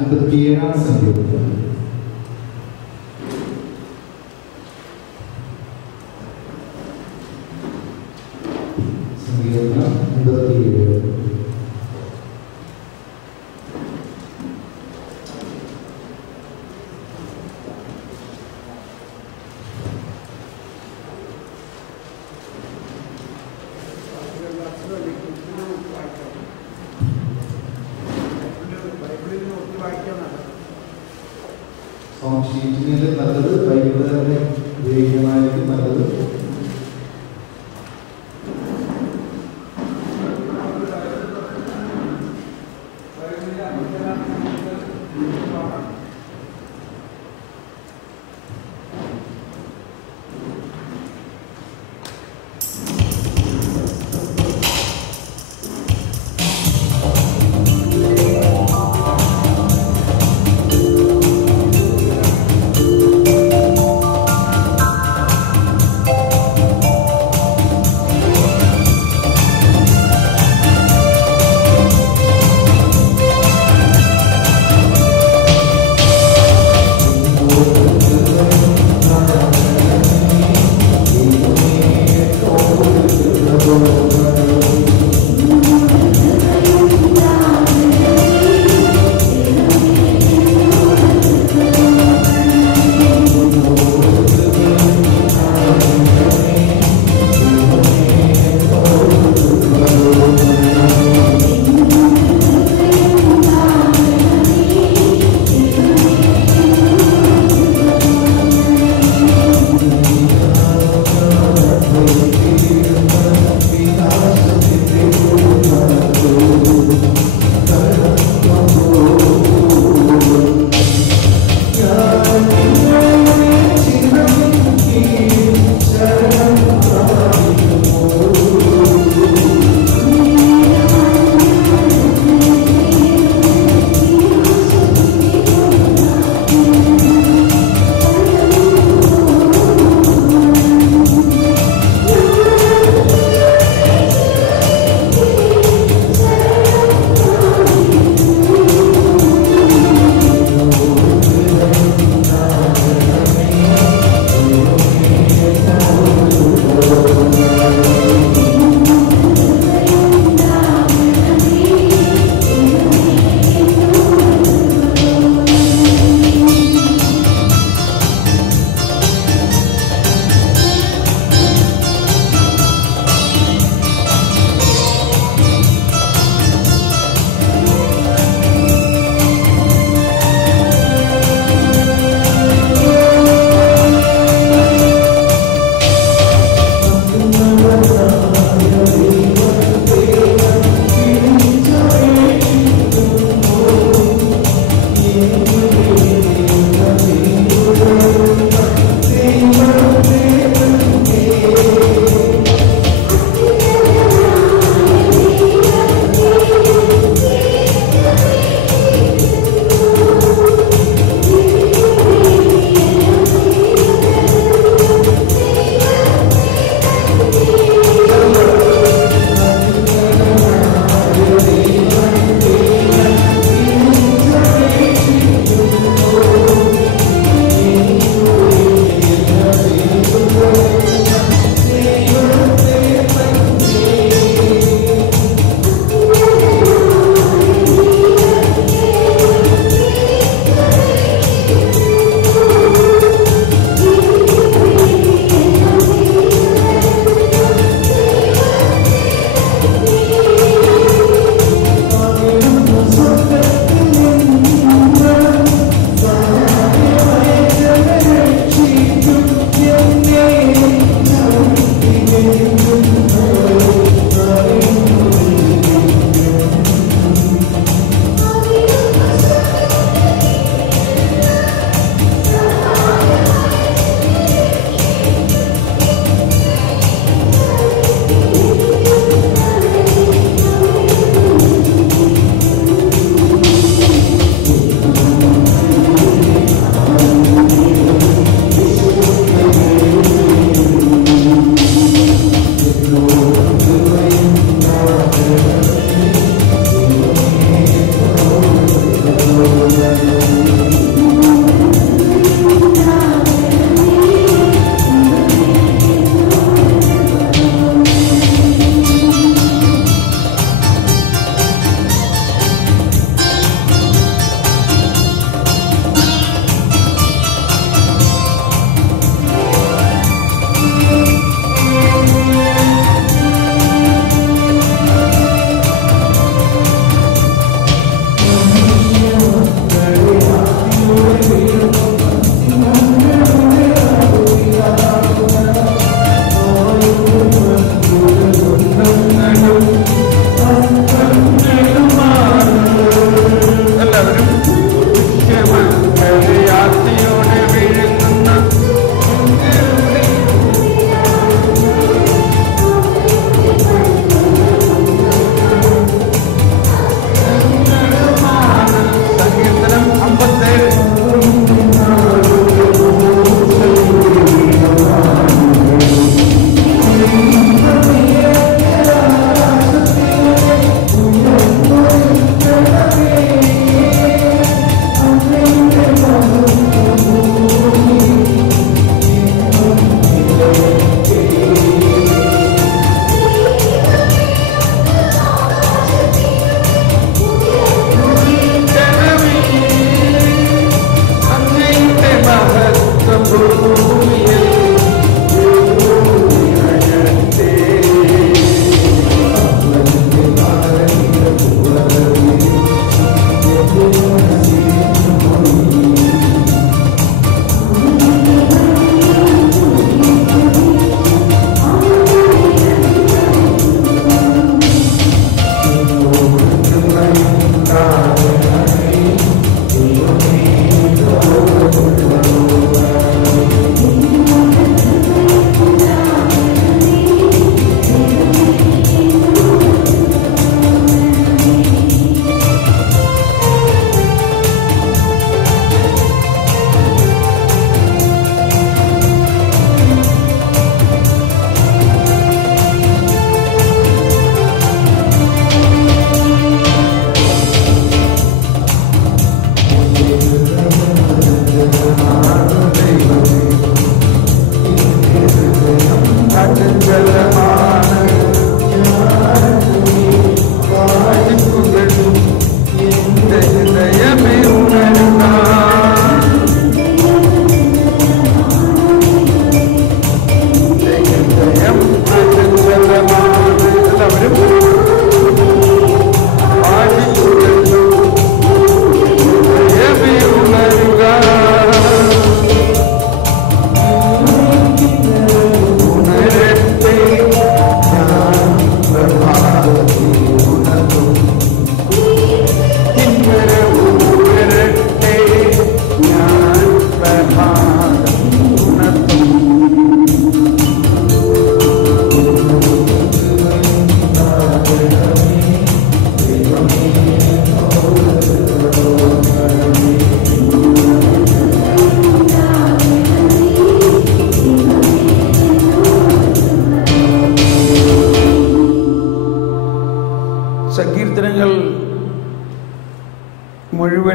57 സങ്കീർത്തനം. സങ്കീർത്തനം 57. സൗണ്ട് ഷീറ്റിങ്ങിൽ നല്ലത് ബൈബിൾ തന്നെ ഉപയോഗിക്കുന്നതായിരിക്കും നല്ലത്.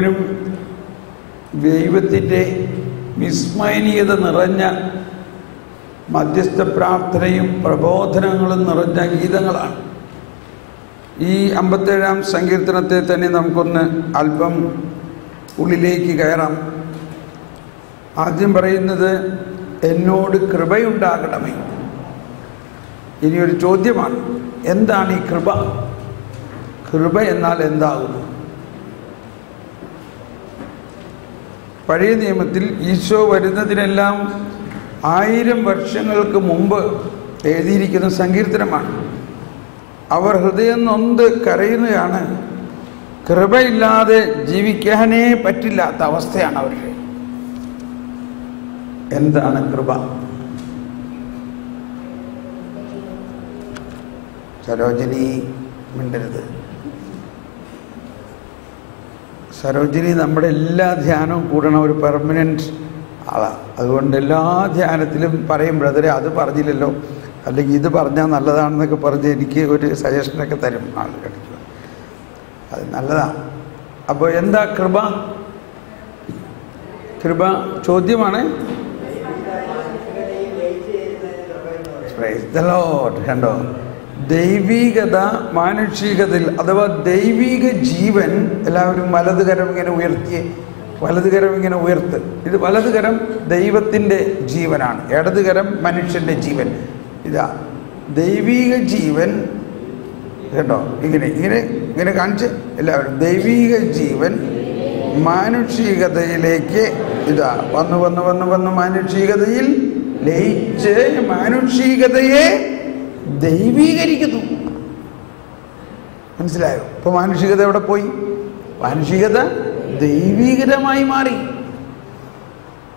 മുഴുവനും ദൈവത്തിൻ്റെ വിസ്മയനീയത നിറഞ്ഞ മധ്യസ്ഥ പ്രാർത്ഥനയും പ്രബോധനങ്ങളും നിറഞ്ഞ ഗീതങ്ങളാണ്. ഈ 57-ാം സങ്കീർത്തനത്തെ തന്നെ നമുക്കൊന്ന് അല്പം ഉള്ളിലേക്ക് കയറാം. ആദ്യം പറയുന്നത്, എന്നോട് കൃപയുണ്ടാകണമേ. ഇനിയൊരു ചോദ്യമാണ്, എന്താണ് ഈ കൃപ? കൃപ എന്നാൽ എന്താകുന്നു? പഴയ നിയമത്തിൽ ഈശോ വരുന്നതിനെല്ലാം 1000 വർഷങ്ങൾക്ക് മുമ്പ് എഴുതിയിരിക്കുന്ന സങ്കീർത്തനമാണ്. അവർ ഹൃദയം നൊന്ത് കരയുന്നതാണ്. കൃപയില്ലാതെ ജീവിക്കാനേ പറ്റില്ലാത്ത അവസ്ഥയാണ് അവരുടെ. എന്താണ് കൃപ? സരോജിനി മിണ്ടരുത്. സരോജിനി നമ്മുടെ എല്ലാ ധ്യാനവും കൂടണ ഒരു പെർമനൻറ്റ് ആളാണ്. അതുകൊണ്ട് എല്ലാ ധ്യാനത്തിലും പറയും, ബ്രദറെ അത് പറഞ്ഞില്ലല്ലോ, അല്ലെങ്കിൽ ഇത് പറഞ്ഞാൽ നല്ലതാണെന്നൊക്കെ പറഞ്ഞ് എനിക്ക് ഒരു സജഷനൊക്കെ തരും ആളുകൾ. അത് നല്ലതാണ്. അപ്പോൾ എന്താ കൃപ? കൃപ ചോദ്യമാണ്. കണ്ടോ, ദൈവീകത മാനുഷികതയിൽ അഥവാ ദൈവിക ജീവൻ. എല്ലാവരും വലതുകരം ഇങ്ങനെ ഉയർത്തിയേ, വലതുകരം ഇങ്ങനെ ഉയർത്ത്. ഇത് വലതുകരം ദൈവത്തിൻ്റെ ജീവനാണ്, ഇടതുകരം മനുഷ്യൻ്റെ ജീവൻ. ഇതാ ദൈവിക ജീവൻ. കേട്ടോ, ഇങ്ങനെ ഇങ്ങനെ ഇങ്ങനെ കാണിച്ച് എല്ലാവരും. ദൈവിക ജീവൻ മാനുഷികതയിലേക്ക് ഇതാ വന്നു വന്ന് വന്ന് വന്ന് മാനുഷികതയിൽ ലയിച്ച് മാനുഷികതയെ ദൈവീകരിക്കുന്നു. മനസ്സിലായോ? ഇപ്പൊ മാനുഷികത എവിടെ പോയി? മാനുഷികത ദൈവീകരമായി മാറി.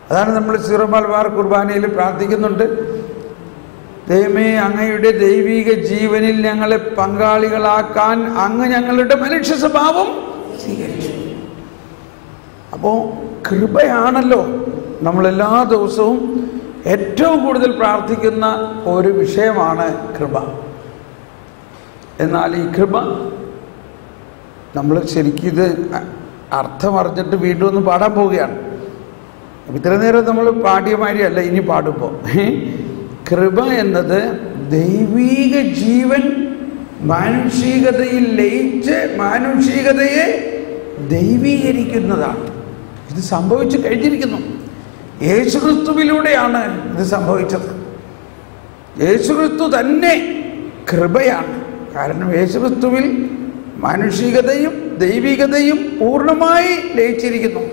അതാണ് നമ്മൾ സീറോ മലബാർ കുർബാനയിൽ പ്രാർത്ഥിക്കുന്നുണ്ട്, ദൈവമേ അങ്ങയുടെ ദൈവിക ജീവനിൽ ഞങ്ങളെ പങ്കാളികളാക്കാൻ അങ്ങ് ഞങ്ങളുടെ മനുഷ്യ സ്വഭാവം സ്വീകരിച്ചു. അപ്പോൾ കൃപയാണല്ലോ നമ്മളെല്ലാ ദിവസവും ഏറ്റവും കൂടുതൽ പ്രാർത്ഥിക്കുന്ന ഒരു വിഷയമാണ് കൃപ. എന്നാൽ ഈ കൃപ നമ്മൾ ശരിക്കും ഇത് അർത്ഥമറിഞ്ഞിട്ട് വീണ്ടും ഒന്ന് പാടാൻ പോവുകയാണ്. ഇത്ര നേരം നമ്മൾ പാടിയ മാതിരിയല്ല ഇനി പാടുമ്പോൾ. കൃപ എന്നത് ദൈവീക ജീവൻ മാനുഷികതയിൽ ലയിച്ച് മാനുഷികതയെ ദൈവീകരിക്കുന്നതാണ്. ഇത് സംഭവിച്ചു കഴിഞ്ഞിരിക്കുന്നു. യേശുക്രിസ്തുവിലൂടെയാണ് ഇത് സംഭവിച്ചത്. യേശുക്രിസ്തു തന്നെ കൃപയാണ്. കാരണം യേശുക്രിസ്തുവിൽ മാനുഷികതയും ദൈവികതയും പൂർണ്ണമായി ലയിച്ചിരിക്കുന്നു.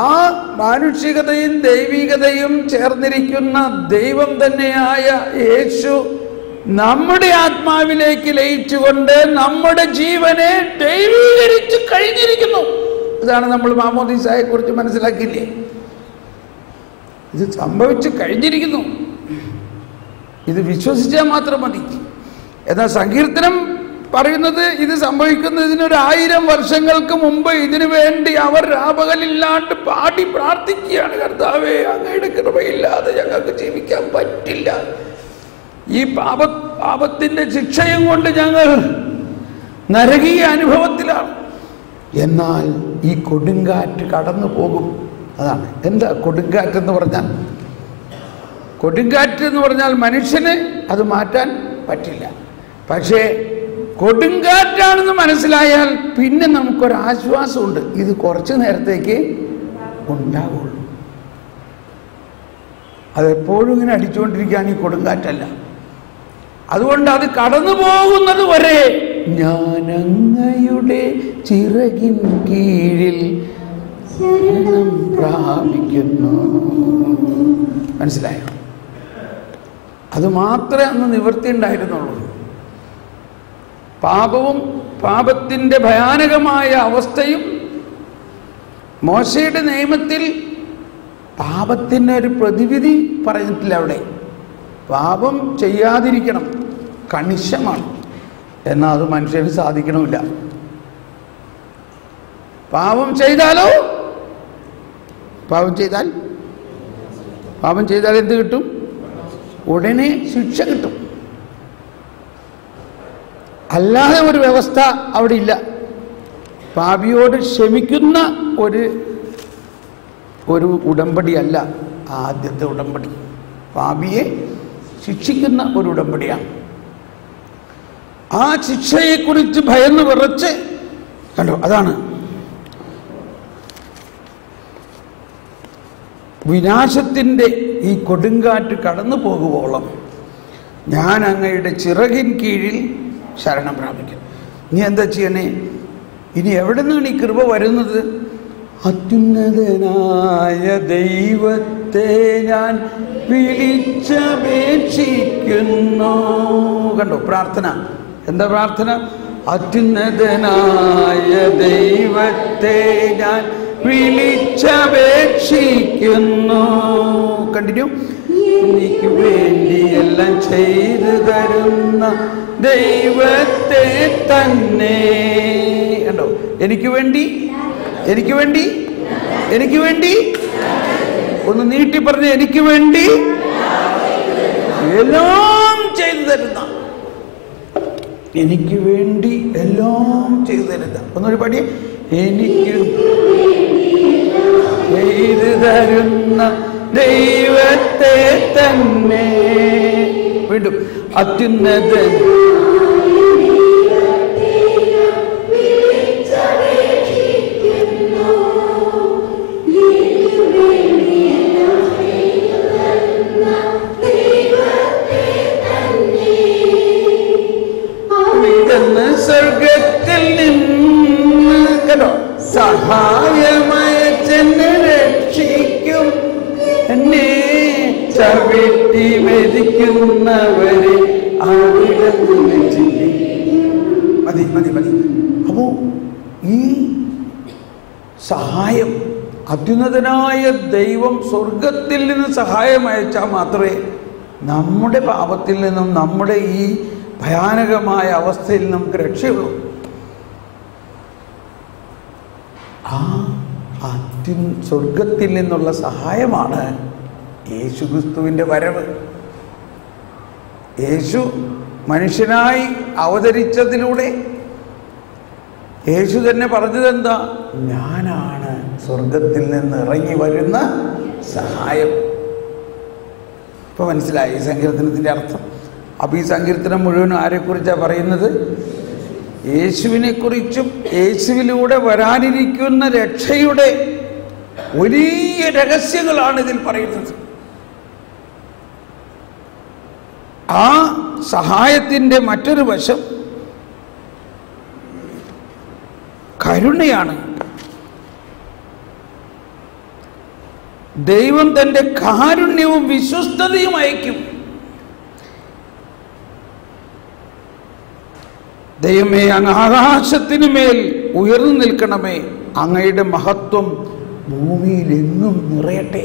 ആ മാനുഷികതയും ദൈവികതയും ചേർന്നിരിക്കുന്ന ദൈവം തന്നെയായ യേശു നമ്മുടെ ആത്മാവിലേക്ക് ലയിച്ചുകൊണ്ട് നമ്മുടെ ജീവനെ ദൈവീകരിച്ച് കഴിഞ്ഞിരിക്കുന്നു. ഇതാണ് നമ്മൾ മാമോദീസായെ കുറിച്ച് മനസ്സിലാക്കിയില്ലേ? ഇത് സംഭവിച്ചു കഴിഞ്ഞിരിക്കുന്നു. ഇത് വിശ്വസിച്ചാൽ മാത്രം മതി. എന്നാൽ സങ്കീർത്തനം പറയുന്നത് ഇത് സംഭവിക്കുന്നതിനൊരു 1000 വർഷങ്ങൾക്ക് മുമ്പ് ഇതിനു വേണ്ടി അവർ രാപകലില്ലാണ്ട് പാടി പ്രാർത്ഥിക്കുകയാണ്. കർത്താവേ, അങ്ങയുടെ കൃപയില്ലാതെ ഞങ്ങൾക്ക് ജീവിക്കാൻ പറ്റില്ല. ഈ പാപത്തിന്റെ ശിക്ഷയും കൊണ്ട് ഞങ്ങൾ നരകീയ അനുഭവത്തിലാണ്. എന്നാൽ ഈ കൊടുങ്കാറ്റ് കടന്നു പോകും. അതാണ് എന്താ കൊടുങ്കാറ്റ് എന്ന് പറഞ്ഞാൽ? കൊടുങ്കാറ്റ് എന്ന് പറഞ്ഞാൽ മനുഷ്യന് അത് മാറ്റാൻ പറ്റില്ല. പക്ഷേ കൊടുങ്കാറ്റാണെന്ന് മനസ്സിലായാൽ പിന്നെ നമുക്കൊരാശ്വാസമുണ്ട്. ഇത് കുറച്ച് നേരത്തേക്ക് ഉണ്ടാവുള്ളൂ. അതെപ്പോഴും ഇങ്ങനെ അടിച്ചുകൊണ്ടിരിക്കുകയാണ് ഈ കൊടുങ്കാറ്റല്ല. അതുകൊണ്ട് അത് കടന്നു പോകുന്നത് വരെ ഞാൻ അങ്ങയുടെ ചിറകിൻ കീഴിൽ ശരണം പ്രാപിക്കുന്നു. മനസ്സിലായോ? അത് മാത്രമേ അന്ന് നിവൃത്തി ഉണ്ടായിരുന്നുള്ളൂ. പാപവും പാപത്തിൻ്റെ ഭയാനകമായ അവസ്ഥയും മോശയുടെ നിയമത്തിൽ പാപത്തിനൊരു പ്രതിവിധി പറഞ്ഞിട്ടില്ല. അവിടെ പാപം ചെയ്യാതിരിക്കണം, കണിശമാണ്. എന്നാൽ അത് മനുഷ്യന് സാധിക്കണമില്ല. പാപം ചെയ്താലോ, പാപം ചെയ്താൽ എന്ത് കിട്ടും? ഉടനെ ശിക്ഷ കിട്ടും. അല്ലാതെ ഒരു വ്യവസ്ഥ അവിടെ ഇല്ല. പാപിയോട് ക്ഷമിക്കുന്ന ഒരു ഉടമ്പടിയല്ല ആദ്യത്തെ ഉടമ്പടി. പാപിയെ ശിക്ഷിക്കുന്ന ഒരു ഉടമ്പടിയാണ്. ആ ശിക്ഷയെക്കുറിച്ച് ഭയന്ന് വിറച്ച് കണ്ടോ, അതാണ് വിനാശത്തിൻ്റെ ഈ കൊടുങ്കാറ്റ് കടന്നു പോകുവോളം ഞാൻ അങ്ങയുടെ ചിറകിൻ കീഴിൽ ശരണം പ്രാപിക്കും. നീ എന്താ ചെയ്യണേ? ഇനി എവിടെ നിന്നാണ് ഈ കൃപ വരുന്നത്? അത്യുന്നതനായ ദൈവത്തെ ഞാൻ വിളിച്ചപേക്ഷിക്കുന്നു. കണ്ടോ പ്രാർത്ഥന, എന്താ പ്രാർത്ഥന? അത്യുന്നതനായ ദൈവത്തെ ഞാൻ വിളിച്ചപേക്ഷിക്കുന്നു. കണ്ടിന്യൂ. എനിക്ക് വേണ്ടി എല്ലാം ചെയ്തു തരുന്ന ദൈവത്തെ തന്നെ. കണ്ടോ, എനിക്ക് വേണ്ടി ഒന്ന് നീട്ടി പറഞ്ഞ, എനിക്ക് വേണ്ടി എല്ലാം ചെയ്തു തരുന്ന, എനിക്ക് വേണ്ടി എല്ലാം ചെയ്തു തരുന്ന. ഒന്നൊരു പടി, എനിക്ക് ചെയ്തു തരുന്ന ദൈവത്തെ തന്നെ. വീണ്ടും അത്യുന്നതൻ സ്വർഗത്തിൽ നിന്ന് കേട്ടോ സഹായമയച്ചെന്നെ രക്ഷിക്കും. എന്നെ ചവിട്ടി മെതിക്കുന്നവരെ അവിടെ മതി. അപ്പോ ഈ സഹായം, അത്യുന്നതനായ ദൈവം സ്വർഗത്തിൽ നിന്ന് സഹായം അയച്ചാൽ മാത്രമേ നമ്മുടെ പാപത്തിൽ നിന്നും നമ്മുടെ ഈ ഭയാനകമായ അവസ്ഥയിൽ നമുക്ക് രക്ഷയുള്ളൂ. ആ സ്വർഗത്തിൽ നിന്നുള്ള സഹായമാണ് യേശുക്രിസ്തുവിൻ്റെ വരവ്. യേശു മനുഷ്യനായി അവതരിച്ചതിലൂടെ യേശു തന്നെ പറഞ്ഞതെന്താ? ഞാനാണ് സ്വർഗത്തിൽ നിന്ന് ഇറങ്ങി വരുന്ന സഹായം. ഇപ്പൊ മനസ്സിലായി ഈ സങ്കീർത്തനത്തിൻ്റെ അർത്ഥം. അപ്പൊ ഈ സങ്കീർത്തനം മുഴുവനും ആരെക്കുറിച്ചാണ് പറയുന്നത്? യേശുവിനെ കുറിച്ചും യേശുവിലൂടെ വരാനിരിക്കുന്ന രക്ഷയുടെ വലിയ രഹസ്യങ്ങളാണ് ഇതിൽ പറയുന്നത്. ആ സഹായത്തിൻ്റെ മറ്റൊരു വശം കരുണയാണ്. ദൈവം തൻ്റെ കാരുണ്യവും വിശ്വസ്തതയും അയക്കും. ദൈവമേ, അങ്ങ് ആകാശത്തിനു മേൽ ഉയർന്നു നിൽക്കണമേ, അങ്ങയുടെ മഹത്വം ഭൂമിയിൽ എങ്ങും നിറയട്ടെ.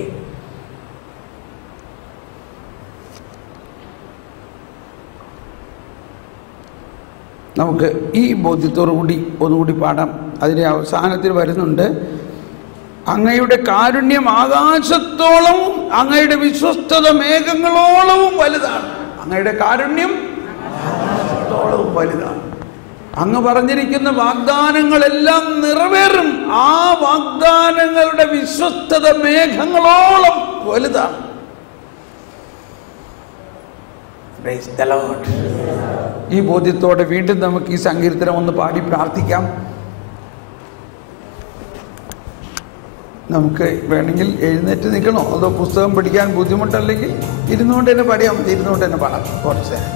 നമുക്ക് ഈ ബോധ്യത്തോടു കൂടി ഒന്നുകൂടി പാടാം. അതിൻ്റെ അവസാനത്തിൽ വരുന്നുണ്ട്, അങ്ങയുടെ കാരുണ്യം ആകാശത്തോളവും അങ്ങയുടെ വിശ്വസ്തത മേഘങ്ങളോളവും വലുതാണ്. അങ്ങയുടെ കാരുണ്യം ആകാശത്തോളവും വലുതാണ്. അങ്ങ് പറഞ്ഞിരിക്കുന്ന വാഗ്ദാനങ്ങളെല്ലാം നിറവേറും. ആ വാഗ്ദാനങ്ങളുടെ വിശ്വസ്തത മേഘങ്ങളോളം വലുതാണ്. Praise the Lord. ഈ ബോധ്യത്തോടെ വീണ്ടും നമുക്ക് ഈ സങ്കീർത്തനം ഒന്ന് പാടി പ്രാർത്ഥിക്കാം. നമുക്ക് വേണമെങ്കിൽ എഴുന്നേറ്റ് നിൽക്കണോ, അതോ പുസ്തകം പഠിക്കാൻ ബുദ്ധിമുട്ടല്ലെങ്കിൽ ഇരുന്നുകൊണ്ട് തന്നെ പാടിയാൽ മതി. ഇരുന്നുകൊണ്ട് തന്നെ പാടാം കുറച്ച് നേരം.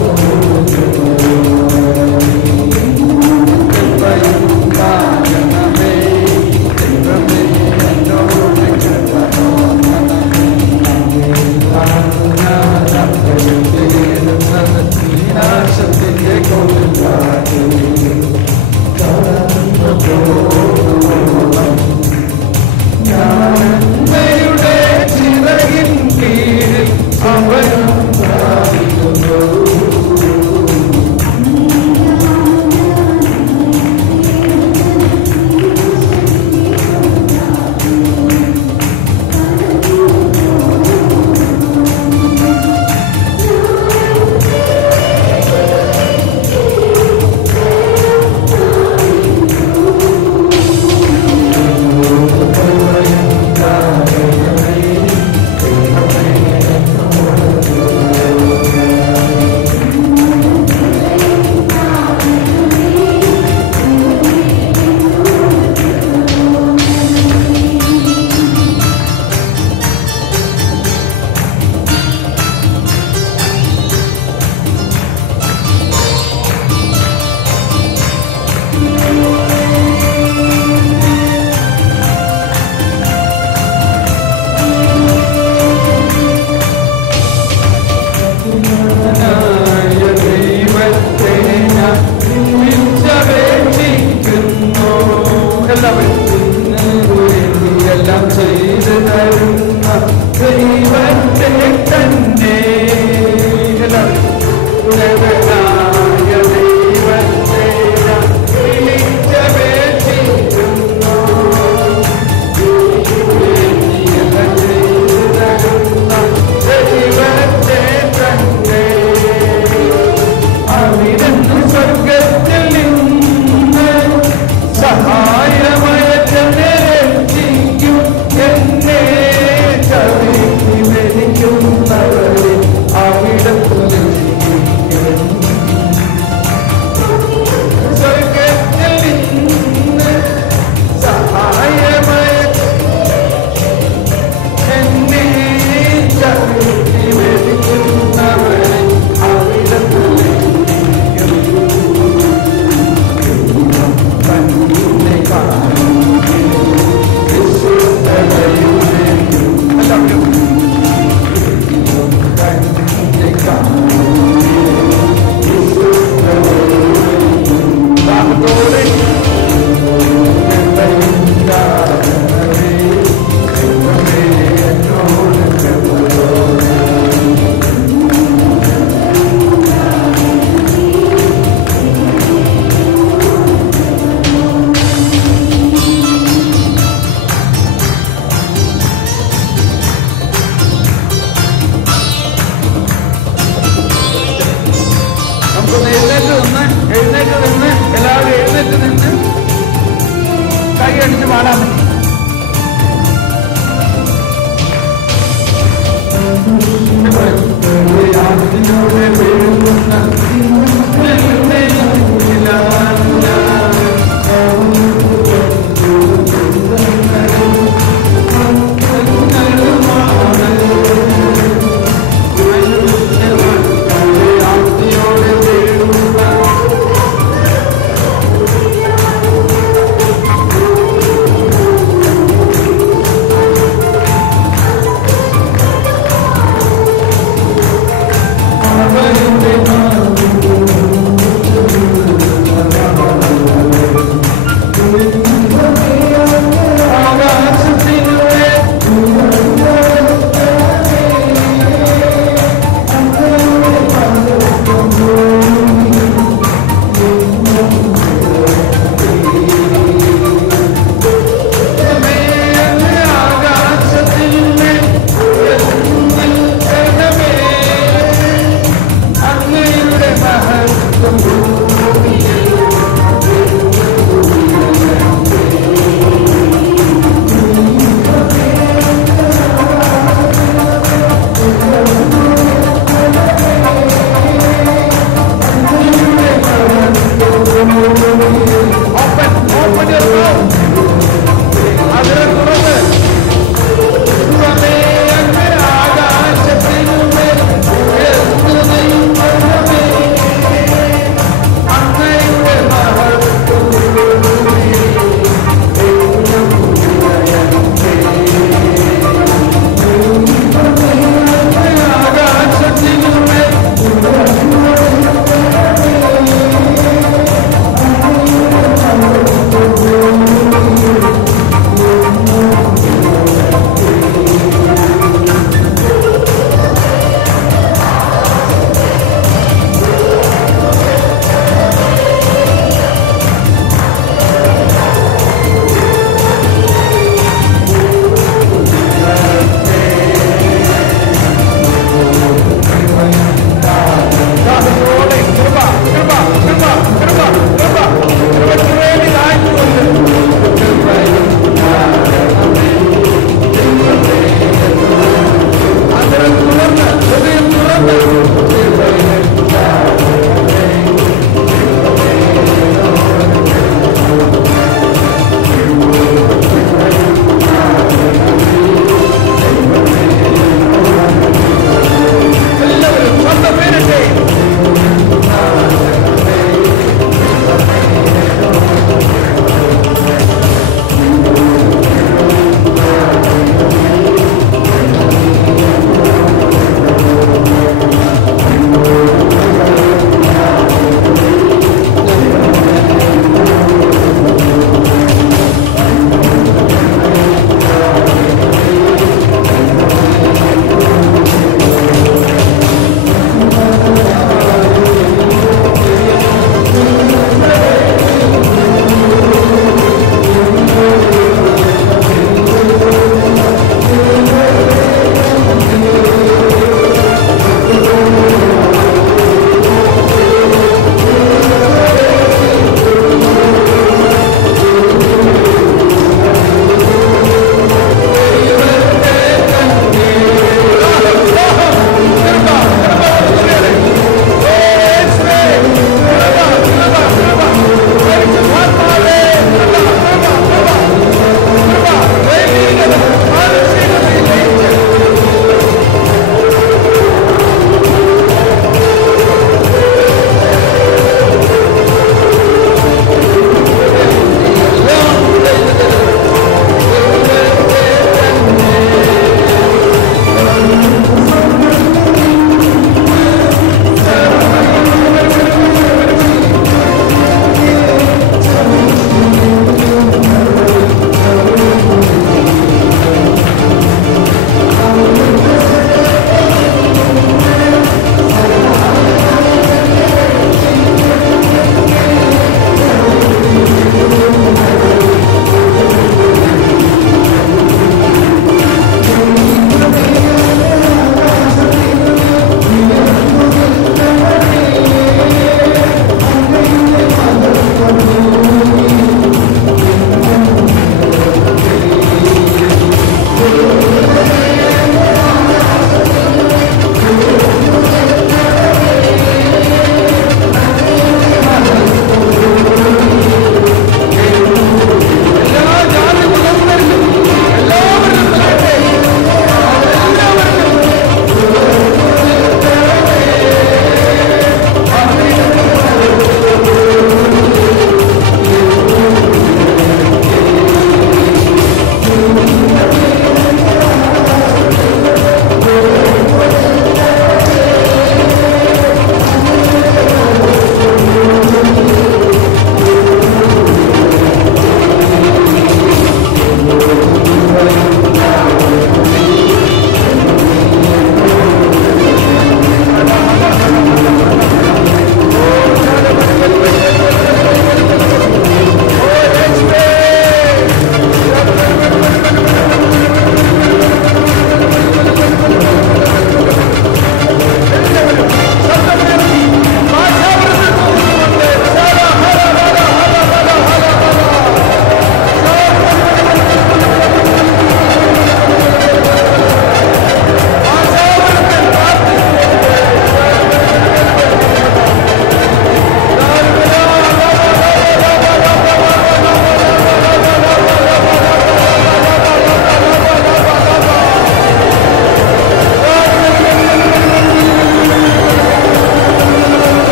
Oh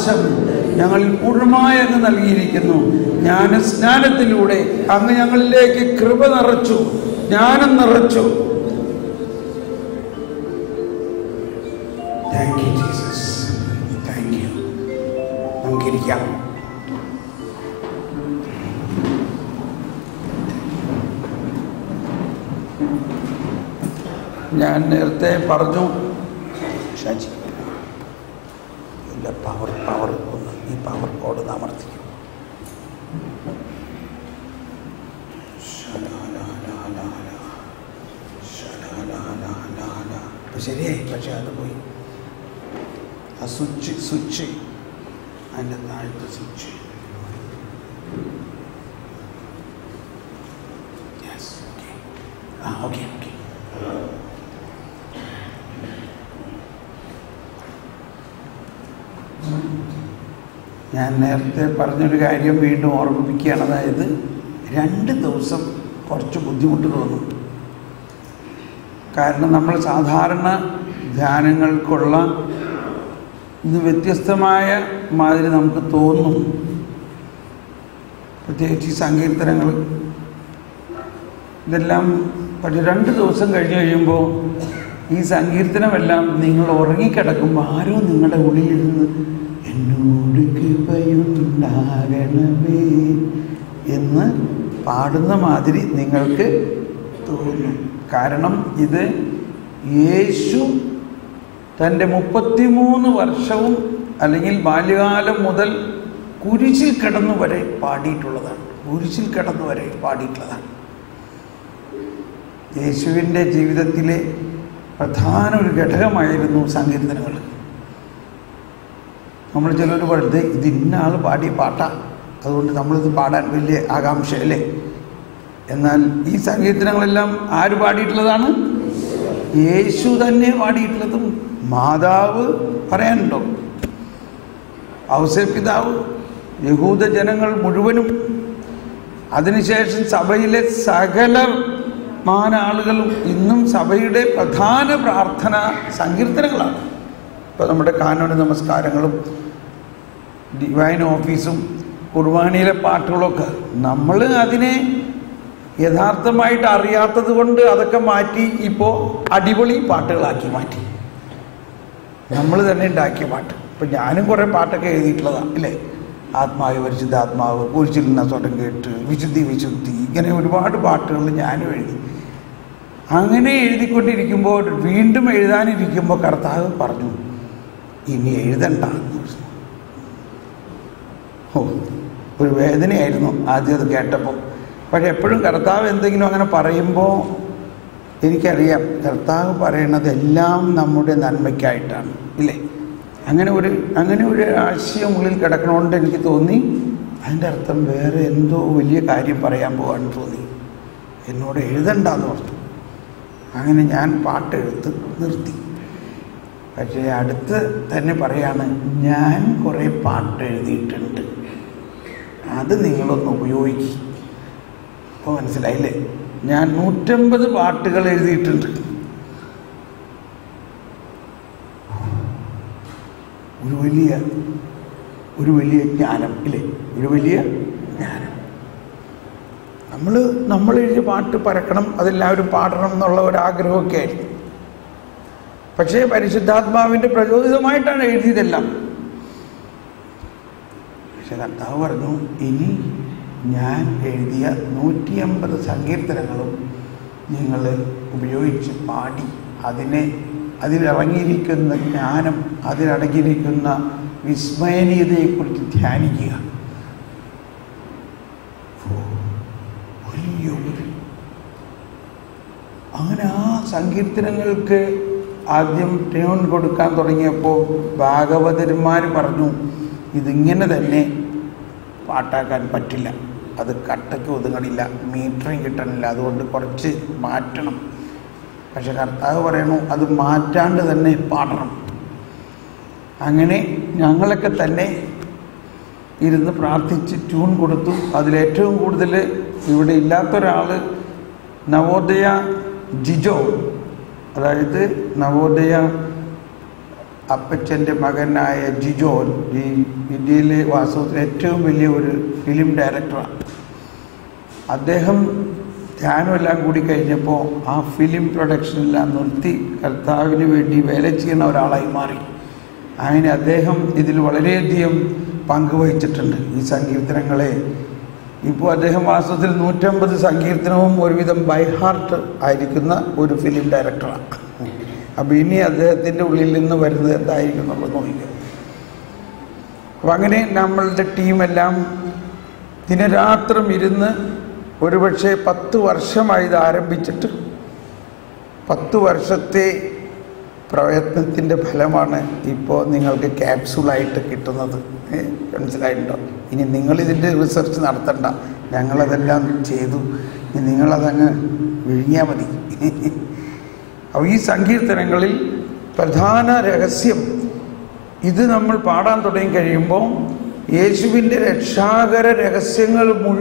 പ്രകാശം ഞങ്ങളിൽ പൂർണ്ണമായി അങ്ങ് നൽകിയിരിക്കുന്നു. സ്നാനത്തിലൂടെ അങ്ങ് ഞങ്ങളിലേക്ക് കൃപ നിറച്ചു, ജ്ഞാനം നിറച്ചു. Thank you Jesus, thank you. നമുക്കിരിക്കാം. ഞാൻ നേരത്തെ പറഞ്ഞു, ഷാജി ഇല്ല, പവർ ഒന്ന് ഈ പവർ കോഡ് അമർത്തിക്കും. ശരിയായി, പക്ഷെ അത് പോയി. ആ സ്വിച്ച് അതിൻ്റെ താഴത്തെ സ്വിച്ച്. ഓക്കെ. ഞാൻ നേരത്തെ പറഞ്ഞൊരു കാര്യം വീണ്ടും ഓർമ്മിപ്പിക്കുകയാണ്. അതായത് 2 ദിവസം കുറച്ച് ബുദ്ധിമുട്ട് തോന്നും. കാരണം നമ്മൾ സാധാരണ ധ്യാനങ്ങൾക്കുള്ള ഇത് വ്യത്യസ്തമായ മാതിരി നമുക്ക് തോന്നും. പ്രത്യേകിച്ച് ഈ സങ്കീർത്തനങ്ങൾ ഇതെല്ലാം. പക്ഷെ 2 ദിവസം കഴിഞ്ഞ് കഴിയുമ്പോൾ ഈ സങ്കീർത്തനമെല്ലാം നിങ്ങൾ ഉറങ്ങിക്കിടക്കുമ്പോൾ ആരോ നിങ്ങളുടെ ഉള്ളിലിരുന്ന് എന്നോട് കൃപയുണ്ടാകണമേ എന്ന് പാടുന്ന മാതിരി നിങ്ങൾക്ക് തോന്നും. കാരണം ഇത് യേശു തൻ്റെ 33 വർഷവും അല്ലെങ്കിൽ ബാല്യകാലം മുതൽ കുരിശിൽ കിടന്നു വരെ പാടിയിട്ടുള്ളതാണ്. യേശുവിൻ്റെ ജീവിതത്തിലെ പ്രധാന ഒരു ഘടകമായിരുന്നു സങ്കീർത്തനങ്ങൾ. നമ്മൾ ചിലർ പറയുന്നത് ഇത് ഇന്ന ആൾ പാടിയ പാട്ടാണ്, അതുകൊണ്ട് നമ്മളിത് പാടാൻ വലിയ ആകാംക്ഷയല്ലേ. എന്നാൽ ഈ സങ്കീർത്തനങ്ങളെല്ലാം ആര് പാടിയിട്ടുള്ളതാണ്? യേശു തന്നെ പാടിയിട്ടുള്ളതും. മാതാവ് പറയാനുണ്ടോ? ഔസേപ്പിതാവ്, യഹൂദ ജനങ്ങൾ മുഴുവനും, അതിനുശേഷം സഭയിലെ സകലമാന ആളുകളും ഇന്നും സഭയുടെ പ്രധാന പ്രാർത്ഥന സങ്കീർത്തനങ്ങളാണ്. ഇപ്പോൾ നമ്മുടെ കാനോന നമസ്കാരങ്ങളും ഡിവൈൻ ഓഫീസും കുർബാനയിലെ പാട്ടുകളൊക്കെ നമ്മൾ അതിനെ യഥാർത്ഥമായിട്ട് അറിയാത്തത് കൊണ്ട് അതൊക്കെ മാറ്റി ഇപ്പോൾ അടിപൊളി പാട്ടുകളാക്കി മാറ്റി. നമ്മൾ തന്നെ ഉണ്ടാക്കിയ പാട്ട്. ഇപ്പം ഞാനും കുറേ പാട്ടൊക്കെ എഴുതിയിട്ടുള്ളതാണ് അല്ലേ. ആത്മാവ്, പരിശുദ്ധാത്മാവ്, കുരിശിൽ നിന്ന സ്വരം കേട്ട്, വിശുദ്ധി ഇങ്ങനെ ഒരുപാട് പാട്ടുകൾ ഞാനും എഴുതി. അങ്ങനെ എഴുതിക്കൊണ്ടിരിക്കുമ്പോൾ വീണ്ടും എഴുതാനിരിക്കുമ്പോൾ കർത്താവ് പറഞ്ഞു, ഇനി എഴുതണ്ട. ഒരു വേദനയായിരുന്നു ആദ്യം അത് കേട്ടപ്പോൾ. പക്ഷെ എപ്പോഴും കർത്താവ് എന്തെങ്കിലും അങ്ങനെ പറയുമ്പോൾ എനിക്കറിയാം കർത്താവ് പറയണതെല്ലാം നമ്മുടെ നന്മയ്ക്കായിട്ടാണ് ഇല്ലേ. അങ്ങനെ ഒരു ആശയം ഉള്ളിൽ കിടക്കണോണ്ട് എനിക്ക് തോന്നി അതിൻ്റെ അർത്ഥം വേറെ എന്തോ വലിയ കാര്യം പറയാൻ പോകാന്ന് തോന്നി. എന്നോട് എഴുതണ്ടെന്ന് പറഞ്ഞു. അങ്ങനെ ഞാൻ പാട്ടെഴുത്ത് നിർത്തി. പക്ഷേ അടുത്ത് തന്നെ പറയാണ്, ഞാൻ കുറേ പാട്ട് എഴുതിയിട്ടുണ്ട്, അത് നിങ്ങളൊന്ന് ഉപയോഗിക്കും. അപ്പോൾ മനസ്സിലായില്ലേ, ഞാൻ 150 പാട്ടുകൾ എഴുതിയിട്ടുണ്ട്. ഒരു വലിയ ജ്ഞാനം ഇല്ലേ, ഒരു വലിയ ജ്ഞാനം. നമ്മൾ എഴുതിയ പാട്ട് പരക്കണം, അതെല്ലാവരും പാടണം എന്നുള്ള ഒരാഗ്രഹമൊക്കെ ആയിരുന്നു. പക്ഷേ പരിശുദ്ധാത്മാവിൻ്റെ പ്രചോദിതമായിട്ടാണ് എഴുതിയതെല്ലാം. പക്ഷെ കർത്താവ് പറഞ്ഞു, ഇനി ഞാൻ എഴുതിയ 150 സങ്കീർത്തനങ്ങളും നിങ്ങൾ ഉപയോഗിച്ച് പാടി അതിലിറങ്ങിയിരിക്കുന്ന ജ്ഞാനം, അതിലടങ്ങിയിരിക്കുന്ന വിസ്മയനീയതയെക്കുറിച്ച് ധ്യാനിക്കുക. അങ്ങനെ ആ സങ്കീർത്തനങ്ങൾക്ക് ആദ്യം ട്യൂൺ കൊടുക്കാൻ തുടങ്ങിയപ്പോൾ ഭാഗവതന്മാർ പറഞ്ഞു, ഇതിങ്ങനെ തന്നെ പാട്ടാക്കാൻ പറ്റില്ല, അത് കട്ടയ്ക്ക് ഒതുങ്ങണില്ല, മീറ്ററിങ് കിട്ടണില്ല, അതുകൊണ്ട് കുറച്ച് മാറ്റണം. പക്ഷെ കർത്താവ് പറയണു, അത് മാറ്റാണ്ട് തന്നെ പാടണം. അങ്ങനെ ഞങ്ങളൊക്കെ തന്നെ ഇരുന്ന് പ്രാർത്ഥിച്ച് ട്യൂൺ കൊടുത്തു. അതിലേറ്റവും കൂടുതൽ ഇവിടെ ഇല്ലാത്തൊരാൾ നവോദയ ജിജോ, അതായത് നവോദയ അപ്പച്ചൻ്റെ മകനായ ജിജോൽ ഈ ഇന്ത്യയിലെ വാസ്തവത്തിൽ ഏറ്റവും വലിയ ഒരു ഫിലിം ഡയറക്ടറാണ്. അദ്ദേഹം ധ്യാനമെല്ലാം കൂടി കഴിഞ്ഞപ്പോൾ ആ ഫിലിം പ്രൊഡക്ഷനെല്ലാം നിർത്തി കർത്താവിന് വേണ്ടി വേല ചെയ്യുന്ന ഒരാളായി മാറി. അങ്ങനെ അദ്ദേഹം ഇതിൽ വളരെയധികം പങ്കുവഹിച്ചിട്ടുണ്ട് ഈ സങ്കീർത്തനങ്ങളെ. ഇപ്പോൾ അദ്ദേഹം വാസ്തവത്തിൽ 150 സങ്കീർത്തനവും ഒരുവിധം ബൈ ഹാർട്ട് ആയിരിക്കുന്ന ഒരു ഫിലിം ഡയറക്ടറാണ്. അപ്പോൾ ഇനി അദ്ദേഹത്തിൻ്റെ ഉള്ളിൽ നിന്ന് വരുന്നത് എന്തായിരിക്കും എന്നുള്ളത് നോക്കുക. അപ്പം അങ്ങനെ നമ്മളുടെ ടീമെല്ലാം ദിനരാത്രം ഇരുന്ന് ഒരുപക്ഷെ 10 വർഷമായി ഇത് ആരംഭിച്ചിട്ട് 10 വർഷത്തെ പ്രയത്നത്തിൻ്റെ ഫലമാണ് ഇപ്പോൾ നിങ്ങൾക്ക് ക്യാപ്സൂളായിട്ട് കിട്ടുന്നത്. മനസ്സിലായിട്ടുണ്ടോ? ഇനി നിങ്ങളിതിൻ്റെ റിസർച്ച് നടത്തണ്ട, ഞങ്ങളതെല്ലാം ചെയ്തു, ഇനി നിങ്ങളതങ്ങ് വിഴുങ്ങിയാൽ മതി. അപ്പോൾ ഈ സങ്കീർത്തനങ്ങളിൽ പ്രധാന രഹസ്യം ഇത് നമ്മൾ പാടാൻ തുടങ്ങി കഴിയുമ്പോൾ യേശുവിൻ്റെ രക്ഷാകര രഹസ്യങ്ങൾ മുഴുവൻ